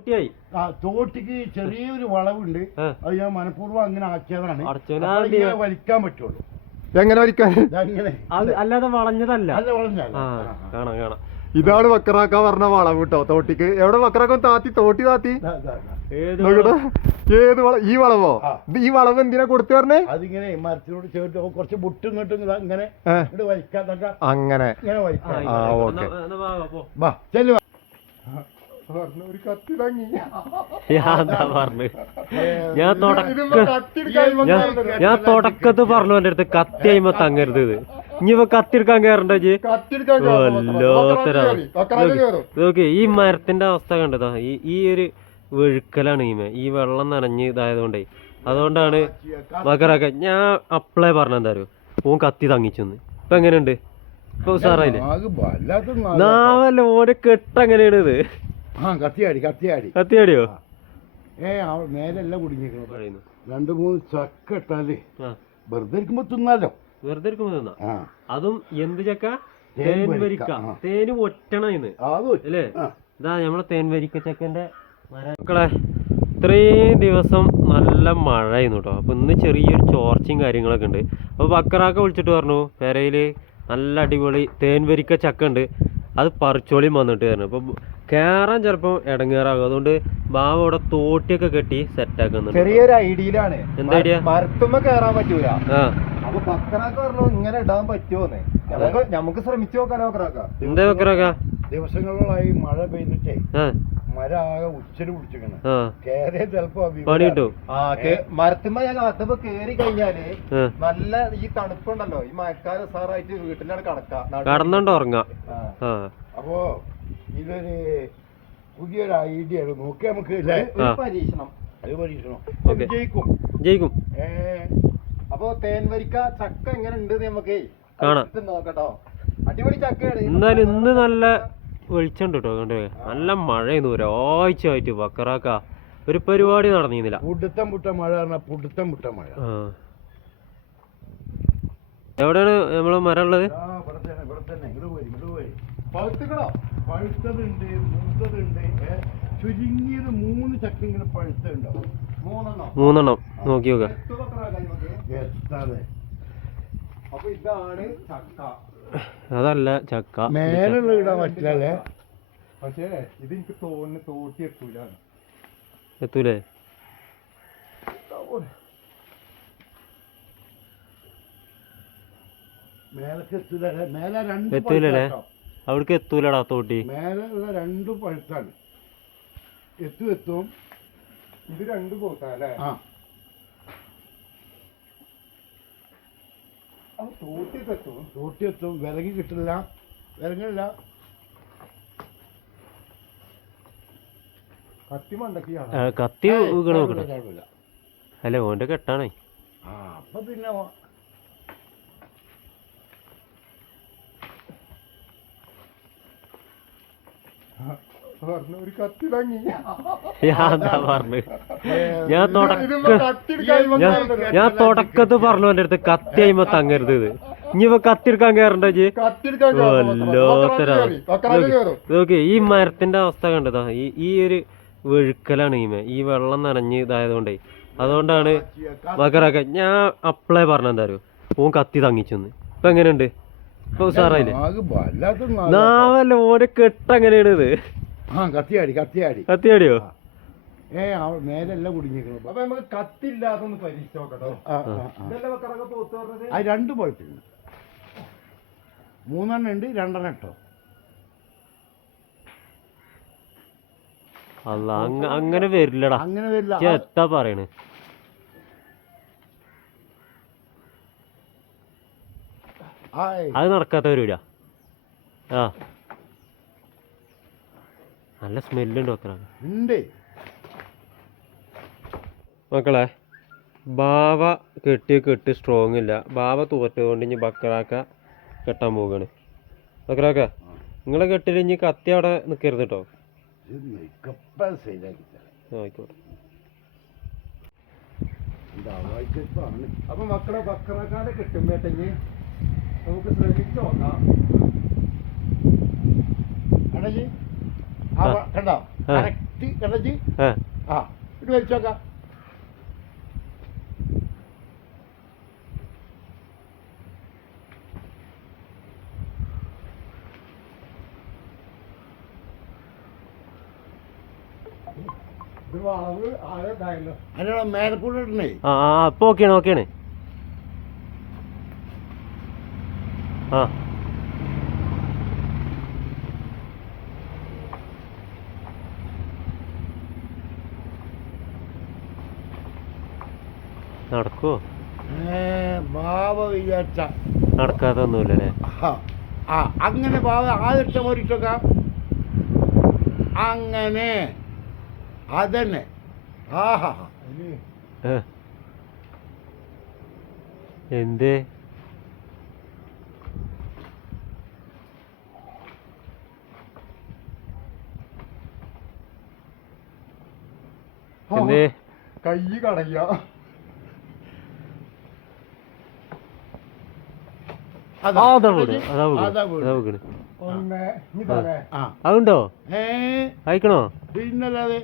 തോട്ടിയായി. ആ തോട്ടിക്ക് ചെറിയൊരു വളവുണ്ട്. അത് ഞാൻ മനഃപൂർവം അങ്ങനെ ആക്കിയതാണ്. വലിക്കാൻ പറ്റുള്ളൂ. എങ്ങനെ വലിക്കാൻ? അല്ലാതെ വളഞ്ഞതല്ല. അല്ല വളഞ്ഞല്ല കാണാം കാണാം. ഇതാണ് വക്രാക്ക പറഞ്ഞ വളം കേട്ടോ തോട്ടിക്ക്. എവിടെ വക്രാക്കം താത്തി? തോട്ടി താത്തി? ഏത് നോക്കട്ടെ ഏത് വള ഈ വളവോ? ഈ വളവ് എന്തിനാ കൊടുത്തു പറഞ്ഞേ? അതിങ്ങനെ മരത്തിനോട് ചേർത്ത് കുറച്ച് ബുട്ടും ഇങ്ങോട്ടും ഇങ്ങനെ അങ്ങനെ ഇങ്ങനെ വലിക്കാൻ ആ, ഓക്കേ. എന്നാ വാ, വാ, പോ. വാ ചെല്ലു ഒരു കത്തി തങ്ങി ഞാൻ പറഞ്ഞു ഞാൻ ഞാൻ തുടക്കത്ത് പറഞ്ഞു എന്റെ അടുത്ത് കത്തി കഴിയുമ്പോ തങ്ങരുത് ഇത്. ഇനിയിപ്പോ കത്തിയെടുക്കാൻ കത്തി എടുക്കാൻ കയറണ്ട ജി. നോക്കി ഈ മരത്തിന്റെ അവസ്ഥ കണ്ടതാ. ഈ ഈ ഒരു വെഴുക്കലാണ് ഈ ഈ വെള്ളം നനഞ്ഞ് ഇതായതുകൊണ്ടേ. അതുകൊണ്ടാണ് മകറൊക്കെ ഞാൻ അപ്ലൈ പറഞ്ഞെന്താ അറിയോ? ഓൻ കത്തി തങ്ങിച്ചെന്ന്. ഇപ്പൊ എങ്ങനെയുണ്ട്? ഇപ്പൊ സാറായില്ലേ നാവല്ല ഓരോ കെട്ടെങ്ങനെയാണ് ഇത് ആ കത്തിയാടി കത്തിയാടി. കത്തിയാടിയോ? ഏ മേലെല്ലാം കുടുങ്ങിയിരിക്കണം പറയുന്നു. രണ്ട് മൂന്ന് ചക്ക ഇട്ടാൽ വെറുതെ ഇരിക്കുമ്പോ തിന്നാലോ? വെറുതെ ഇരിക്കുമ്പോ തിന്നാ. അതും എന്ത് ചക്ക? തേൻ തേൻ വരിക്ക, വരിക്ക. തേന് ഒറ്റണ ഇന്ന് അല്ലേ? ഇതാ നമ്മളെ തേൻ വരിക്ക ചക്കന്റെ മക്കളെ ഇത്രയും ദിവസം നല്ല മഴയായിരുന്നു കേട്ടോ. അപ്പൊ ഇന്ന് ചെറിയൊരു ചോർച്ചയും കാര്യങ്ങളൊക്കെ ഉണ്ട്. അപ്പൊ ബക്കറാക്ക വിളിച്ചിട്ട് പറഞ്ഞു പെരയിൽ നല്ല അടിപൊളി തേൻവരിക്ക ചക്ക ഉണ്ട്. അത് പറിച്ചോളിയും വന്നിട്ട് തരണം അപ്പൊ കയറാൻ ചിലപ്പോൾ ഇടങ്ങേറാകും അതുകൊണ്ട് ബാബ അവിടെ തോട്ടിയൊക്കെ കെട്ടി സെറ്റ് ആക്കുന്നുണ്ട്. ചെറിയൊരു ഐഡിയയിലാണ്. എന്താ ഐഡിയ? മരത്തുമ്മ കയറാൻ പറ്റൂല. അപ്പൊ ബക്കറാക്ക പറഞ്ഞു ഇങ്ങനെ ഇടാൻ പറ്റുമോന്ന് നമുക്ക് നമുക്ക് ശ്രമിച്ചു നോക്കാലോ ബക്കറാക്ക എന്താ ബക്കറാക്ക ദിവസങ്ങളോളായി മഴ പെയ്തിട്ടേ. മര ആകെ ഉച്ചരി പിടിച്ചിരിക്കണം കേറിയ ചെലപ്പോ പണി കിട്ടും. ആ മരത്തുമ്മ ഞാൻ കാത്തപ്പോ കേറി കഴിഞ്ഞാൽ നല്ല ഈ തണുപ്പുണ്ടല്ലോ. ഈ മഴക്കാലം സാറായിട്ട് വീട്ടിലാണ് കടക്കാം. കടന്നുണ്ട് ഉറങ്ങാം. അപ്പോ ഇതൊരു പുതിയൊരു ഐഡിയ ആണ്. നോക്കി നമുക്ക് ഇല്ലേ? ആ. പരീക്ഷണം. അത് പരീക്ഷണം. ജയിക്കും. ജയിക്കും. ഏ അപ്പൊ തേൻവരിക്ക ചക്ക എങ്ങനെ ഉണ്ട് നമുക്ക് കാണാം. നോക്കട്ടോ. അടിപൊളി ചക്കയാണ്. എന്നാലും ഇന്ന് നല്ല വെളിച്ചമുണ്ട് കേട്ടോ കണ്ടു? നല്ല മഴയായിരുന്നു ഒരാഴ്ച ആയിട്ട് ബക്കറാക്ക ഒരു പരിപാടി നടന്നിരുന്നില്ല. പുടുത്തം പുട്ട മഴ പറഞ്ഞാൽ പുടുത്തം പുട്ട മഴ. ആ. എവിടെയാണ് നമ്മളെ മരം ഉള്ളത്? ആ ഇവിടെ തന്നെ ഇവിടെ തന്നെ. ഇങ്ങോട്ട് പോയി ഇങ്ങോട്ട് പോയി പഴുത്തുക്കണോ പഴുത്തതുണ്ട് മൂത്തതുണ്ട് ഉണ്ട് ചുരുങ്ങിയത് മൂന്ന് ചക്ക ഇങ്ങനെ പഴുത്തുണ്ടാവും മൂന്നെണ്ണം. മൂന്നെണ്ണം. നോക്കി നോക്കാം. അതല്ല ചക്ക. മേലുള്ള ഇടാൻ പറ്റില്ല അല്ലേ? പക്ഷേ ഇത് എനിക്ക് തോന്നുന്നു തോട്ടി എത്തൂല. എത്തൂലേ? മേലക്ക് എത്തൂല? മേലെ രണ്ട് എത്തൂലല്ലേ? അവിടേക്ക് എത്തൂലടാ തോട്ടി. മേലുള്ള രണ്ട് പഴുത്താണ്. എത്തും എത്തും. ഇത് രണ്ട് പോത്താ അല്ലേ ആ അപ്പൊ തോട്ടി എത്തും തോട്ടി എത്തും വിലങ്ങി കിട്ടില്ല വിലങ്ങില്ല കത്തി മണ്ടക്കിയാണ്? ആ, കത്തി അല്ലേ നോക്കട്ടെ അല്ല ഓന്റെ കെട്ടാണേ. ആ അപ്പൊ പിന്നെ ഒരു കത്തി തങ്ങി ഞാൻ പറഞ്ഞു? ഞാൻ തുടക്ക തുടക്കത്ത് പറഞ്ഞു എന്റെ അടുത്ത് കത്തി കഴിയുമ്പോ തങ്ങരുത്. ഇത് ഇനി ഇവ കത്തി എടുക്കാൻ കയറണ്ട ജി. നോക്കി ഈ മരത്തിന്റെ അവസ്ഥ കണ്ടതാ. ഈ ഈ ഒരു വെഴുക്കലാണ് ഈ മേ ഈ വെള്ളം നനഞ്ഞ് ഇതായതുകൊണ്ടേ. അതുകൊണ്ടാണ് മകറൊക്കെ ഞാൻ അപ്ലൈ പറഞ്ഞെന്താ അറിയോ? ഓൻ കത്തി തങ്ങിച്ചെന്ന്. ഇപ്പൊ എങ്ങനെയുണ്ട്? നാ- നാവല്ല ഓരെ കെട്ട് അങ്ങനെയാണ് ഇത്. ആ കത്തിയാടി കത്തിയാടി. കത്തിയാടിയോ? ഏ മേലെല്ലാം കുടുങ്ങിയിരിക്കണം അപ്പൊ നമുക്ക് കത്തില്ലാതൊന്ന് പരീക്ഷിച്ച് നോക്കട്ടോ. അത് രണ്ട് പഴുത്തിട്ടുണ്ട്. മൂന്നെണ്ണം ഉണ്ട് രണ്ടെണ്ണം ഇട്ടോ. അല്ല അങ്ങനെ വരില്ലടാ. അങ്ങനെ വരില്ല. എത്താ പറയണ്. അത് നടക്കാത്ത പരിപാടിയാ. ആ. നല്ല സ്മെല്ലുണ്ട് മക്കളെ. മക്കളെ ബാവ കെട്ടിയ കെട്ട് സ്ട്രോങ് ഇല്ല. ബാവ തോറ്റതുകൊണ്ട് ഇനി ബക്കറാക്ക കെട്ടാൻ പോവുകയാണ്. ബക്കറാക്ക നിങ്ങളെ കെട്ടിൽ ഇനി കത്തി അവിടെ നിൽക്കരുത് കേട്ടോ ആയിക്കോട്ടെ. അപ്പൊ മക്കളെ ബക്കറാക്കാതെ കിട്ടുമ്പോട്ടെങ്കിൽ നമുക്ക് ശ്രമിച്ചു നോക്കാം കണ്ടോ. കറക്റ്റ് ആ. ഇത് അതിനുള്ള ആ അപ്പോൾ ഓക്കെയാണ് ഓക്കെയാണ്. ആ. നടക്കുവോ ബാബ വിചാരിച്ച. ആ അങ്ങനെ ബാബ ആദ്യത്തെ പോരിട്ടൊക്കെ അങ്ങനെ. അതന്നെ. ആഹാ. എന്തേ എന്തേ കൈ കടയ്യ ആ, അതാ വീട് അതാ വീട് അതാ വീട്. അതാ വീട് ഒന്ന് കൈ ആ. അതുണ്ടോ? അയക്കണോ? പിന്നല്ലാതെ.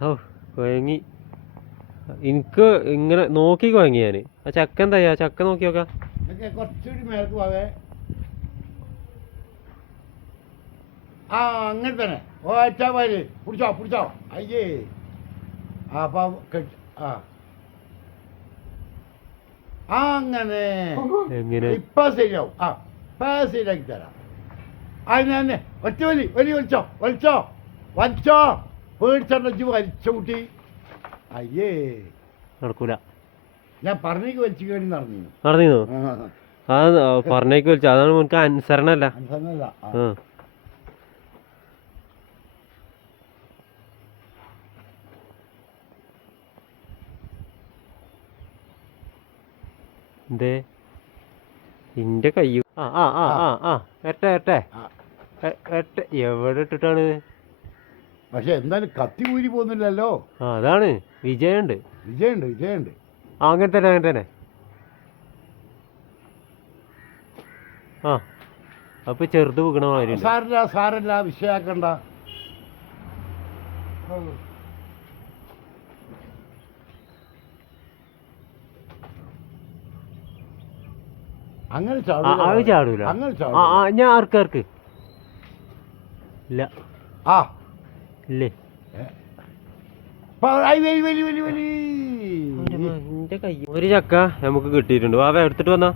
ഓ കുഴങ്ങി എനിക്ക് ഇങ്ങനെ നോക്കി വാങ്ങി ഞാൻ ആ ചക്ക എന്താ ചക്ക നോക്കി നോക്കാം. കുറച്ചുകൂടി മേലേക്ക് പോവേ. ആ അങ്ങനെ തന്നെ. അച്ഛാ പോര് പിടിച്ചോ പിടിച്ചോ. അയ്യേ. ആ അപ്പൊ കെട്ടി- ആ. അങ്ങനെ. ഇപ്പൊ ശരിയാവും. ആ ഇപ്പൊ ശരിയാക്കി തരാം. അതിന് തന്നെ. ഒറ്റ വലി വലി വലിച്ചോ വലിച്ചോ. വലിച്ചോ. പേടിച്ചു വലിച്ചു കുട്ടി അയ്യേ. നടക്കൂല. ഞാൻ പറഞ്ഞേക്ക് വലിച്ചു ആ. ആ പറഞ്ഞേക്ക് വലിച്ചു. അതാണ് നമുക്ക് അനുസരണല്ല. അനുസരണല്ല. എന്തേ? ഇന്റെ കയ്യു ആ ആ ആ ആ ആ. എട്ടെ എട്ടെ എട്ടെ എവിടെ ഇട്ടിട്ടാണ്? പക്ഷെ എന്തായാലും കത്തി ഊരി പോകുന്നില്ലല്ലോ. ആ അതാണ്. വിജയുണ്ട്. വിജയുണ്ട് വിജയുണ്ട്. ആ അങ്ങനെ തന്നെ അങ്ങനെ തന്നെ. ആ അപ്പൊ ചെറുത് മാതിരി സാറില്ല സാരല്ല വിഷയാക്കണ്ട. അങ്ങനെ ചാടൂല അത് ചാടൂല. അങ്ങനെ ആ ആ ഞാൻ ആർക്ക് ആർക്ക്? ഇല്ല. ആ. ഇല്ലേ? ഒരു ചക്ക നമുക്ക് കിട്ടിയിട്ടുണ്ട്. വാവ എടുത്തിട്ട് വന്നാ.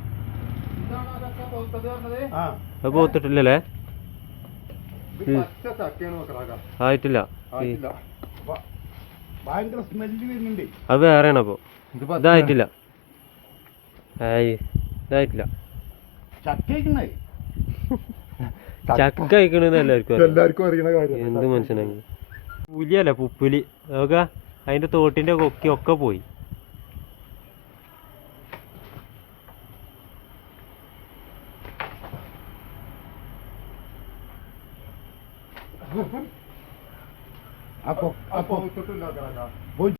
പോത്തിട്ടില്ലല്ലേ? ആയിട്ടില്ല. ആയിട്ടില്ല. ഭ- ഭയങ്കര സ്മെല്ല് വരുന്നുണ്ട്. അത് വേറെയാണ് അപ്പൊ. ഇതായിട്ടില്ല. ഇതായിട്ടില്ല. ചക്ക കഴിക്കണെന്ന് എല്ലാവർക്കും. എല്ലാവർക്കും അറിയണ കാര്യം എന്ത് മനുഷ്യനാണ് പുലിയല്ല പുപ്പുലി. നോക്ക അതിന്റെ തോട്ടിന്റെ കൊക്കി ഒക്കെ പോയി അപ്പൊ അപ്പൊ